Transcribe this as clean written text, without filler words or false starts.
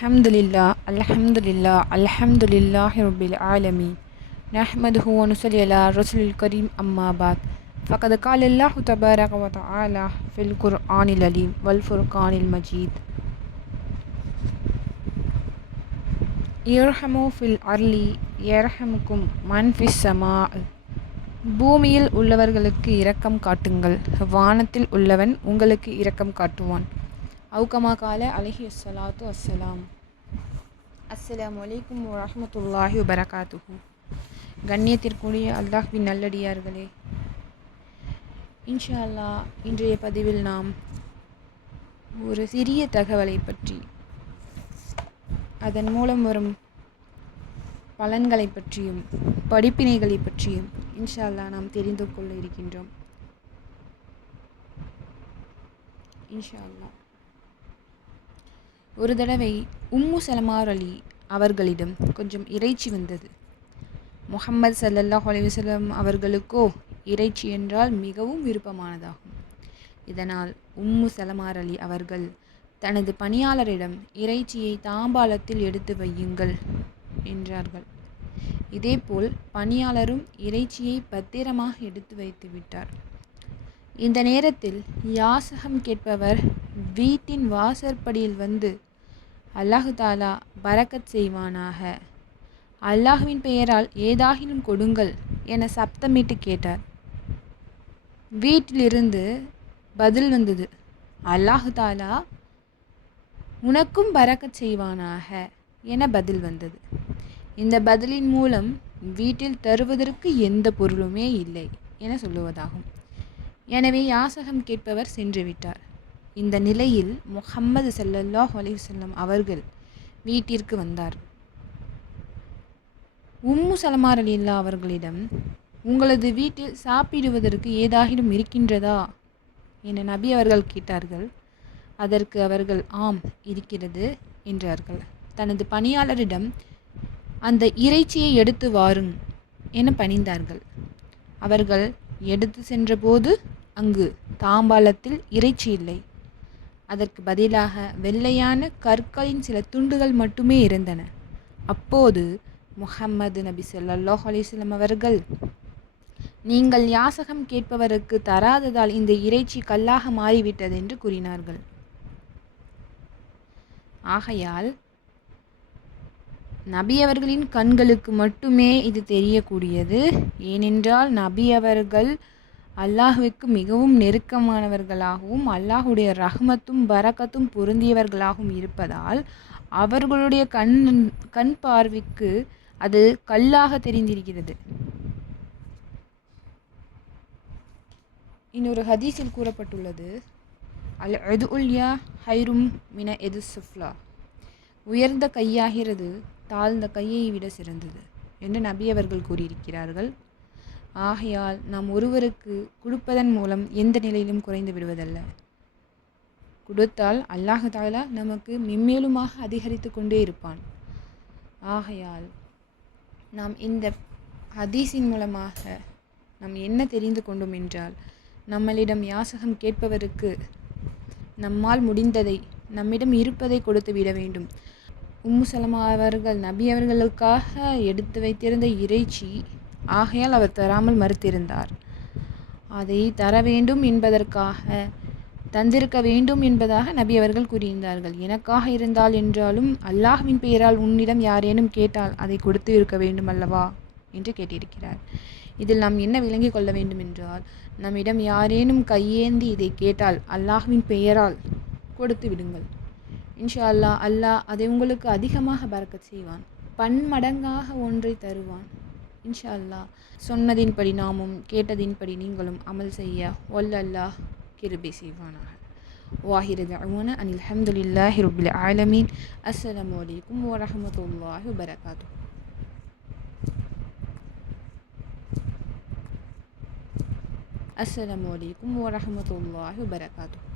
அல்ஹம்துலில்லாஹ் அல்ஹம்துலில்லாஹி ரப்பில் ஆலமீன் நஹ்மதுஹு வ நுஸல்லி அலா ரசூலில் கரீம் அம்மா பாத் ஃபகத் கால அல்லாஹு தபாரக வ தஆலா ஃபில் குர்ஆனில் அலீம் வல் ஃபுர்கானில் மஜீத் இர்ஹமு ஃபில் அர்லி யர்ஹமுக்கும் மன் ஃபிஸ் ஸமா. பூமியில் உள்ளவர்களுக்கு இரக்கம் காட்டுங்கள், வானத்தில் உள்ளவன் உங்களுக்கு இரக்கம் காட்டுவான். அவுகமா கால அலைஹி ஸலாத்து வஸ்ஸலாம். அஸ்ஸலாமு அலைக்கும் வரஹ்மத்துல்லாஹி வபரகாத்துஹு. கண்ணியத்திற்குரிய அல்லாஹ்வின் நல்லடியார்களே, இன்ஷா அல்லாஹ் இன்றைய பதிவில் நாம் ஒரு சிறிய தகவலை பற்றி, அதன் மூலம் வரும் பலன்களை பற்றியும் படிப்பினைகளை பற்றியும் இன்ஷா அல்லாஹ் நாம் தெரிந்து கொள்ள இருக்கின்றோம். இன்ஷா அல்லாஹ். ஒரு தடவை உம்மு சலமா அலி அவர்களிடம் கொஞ்சம் இறைச்சி வந்தது. முஹம்மது ஸல்லல்லாஹு அலைஹி வஸல்லம் அவர்களுக்கோ இறைச்சி என்றால் மிகவும் விருப்பமானதாகும். இதனால் உம்மு சலமா அலி அவர்கள் தனது பணியாளரிடம் இறைச்சியை தாம்பாளத்தில் எடுத்து வையுங்கள் என்றார்கள். இதேபோல் பணியாளரும் இறைச்சியை பத்திரமாக எடுத்து வைத்து விட்டார். இந்த நேரத்தில் யாசகம் கேட்பவர் வீட்டின் வாசற்படியில் வந்து, அல்லாஹு தாலா பரக்கத் செய்வானாக, அல்லாஹுவின் பெயரால் ஏதாகிலும் கொடுங்கள் என சப்தமிட்டு கேட்டார். வீட்டிலிருந்து பதில் வந்தது, அல்லாஹு தாலா உனக்கும் பரக்கத் செய்வானாக என பதில் வந்தது. இந்த பதிலின் மூலம் வீட்டில் தருவதற்கு எந்த பொருளுமே இல்லை என சொல்லுவதாகும். எனவே யாசகம் கேட்பவர் சென்று விட்டார். இந்த நிலையில் முஹம்மது ஸல்லல்லாஹு அலைஹி வஸல்லம் அவர்கள் வீட்டிற்கு வந்தார். உம்மு சலமா ரலியல்லாஹு அவர்களிடம், உங்களது வீட்டில் சாப்பிடுவதற்கு ஏதாகிலும் இருக்கின்றதா என நபி அவர்கள் கேட்டார்கள். அதற்கு அவர்கள் ஆம் இருக்கிறது என்றார்கள். தனது பணியாளரிடம் அந்த இறைச்சியை எடுத்து வாருங் என பணிந்தார்கள். அவர்கள் எடுத்து சென்றபோது அங்கு தாம்பாளத்தில் இறைச்சி இல்லை. அதற்கு பதிலாக வெள்ளையான கற்களின் சில துண்டுகள் மட்டுமே இருந்தன. அப்போது முஹம்மது நபி ஸல்லல்லாஹு அலைஹி வஸல்லம் அவர்கள், நீங்கள் யாசகம் கேட்பவருக்கு தராததால் இந்த இறைச்சி கல்லாக மாறிவிட்டது என்று கூறினார்கள். ஆகையால் நபி அவர்களின் கண்களுக்கு மட்டுமே இது தெரியக்கூடியது. ஏனென்றால் நபி அவர்கள் அல்லாஹுவிற்கு மிகவும் நெருக்கமானவர்களாகவும் அல்லாஹுடைய ரஹ்மத்தும் பரக்கத்தும் பொருந்தியவர்களாகவும் இருப்பதால் அவர்களுடைய கண் பார்வைக்கு அது கல்லாக தெரிந்திருக்கிறது. இன்னொரு ஹதீஸில் கூறப்பட்டுள்ளது, அல் எது உல்யா ஹைரும் மின எது சுஃப்லா. உயர்ந்த கையாகிறது தாழ்ந்த கையை விட சிறந்தது என்று நபி அவர்கள் கூறியிருக்கிறார்கள். ஆகையால் நாம் ஒருவருக்கு கொடுப்பதன் மூலம் எந்த நிலையிலும் குறைந்து விடுவதல்ல. கொடுத்தால் அல்லாஹு தஆலா நமக்கு மென்மேலுமாக அதிகரித்து கொண்டே இருப்பான். ஆகையால் நாம் இந்த ஹதீஸின் மூலமாக நாம் என்ன தெரிந்து கொண்டோம் என்றால், நம்மளிடம் யாசகம் கேட்பவருக்கு நம்மால் முடிந்ததை, நம்மிடம் இருப்பதை கொடுத்து விட வேண்டும். உம்மு சலமா அவர்கள் நபி அவர்களுக்காக எடுத்து வைத்திருந்த இறைச்சி, ஆகையால் அவர் தராமல் மறுத்திருந்தார். அதை தர வேண்டும் என்பதற்காக, தந்திருக்க வேண்டும் என்பதாக நபி அவர்கள் கூறியிருந்தார்கள். எனக்காக இருந்தால் என்றாலும் அல்லாஹ்வின் பெயரால் உன்னிடம் யாரேனும் கேட்டால் அதை கொடுத்து இருக்க வேண்டும் அல்லவா என்று கேட்டிருக்கிறார். இதில் நாம் என்ன விளங்கிக் கொள்ள வேண்டும் என்றால், நம்மிடம் யாரேனும் கையேந்தி இதை கேட்டால் அல்லாஹ்வின் பெயரால் கொடுத்து விடுங்கள். இன்ஷா அல்லாஹ், அல்லாஹ் அதை உங்களுக்கு அதிகமாக பரக்கத் செய்வான், பன்மடங்காக ஒன்றை தருவான். இன்ஷா அல்லாஹ். சொன்னதின்படி நாமும் கேட்டதின்படி நீங்களும் அமல் செய்ய வல்ல அல்லாஹ் கிருபை செய்வானாக. வாஹிரு தஅவானா அனில் ஹம்துலில்லாஹி ரப்பில் ஆலமீன். அஸ்ஸலாமு அலைக்கும் வரஹ்மத்துல்லாஹி வபரகாத்துஹு. அஸ்ஸலாமு அலைக்கும் வரஹ்மத்துல்லாஹி வபரகாத்துஹு.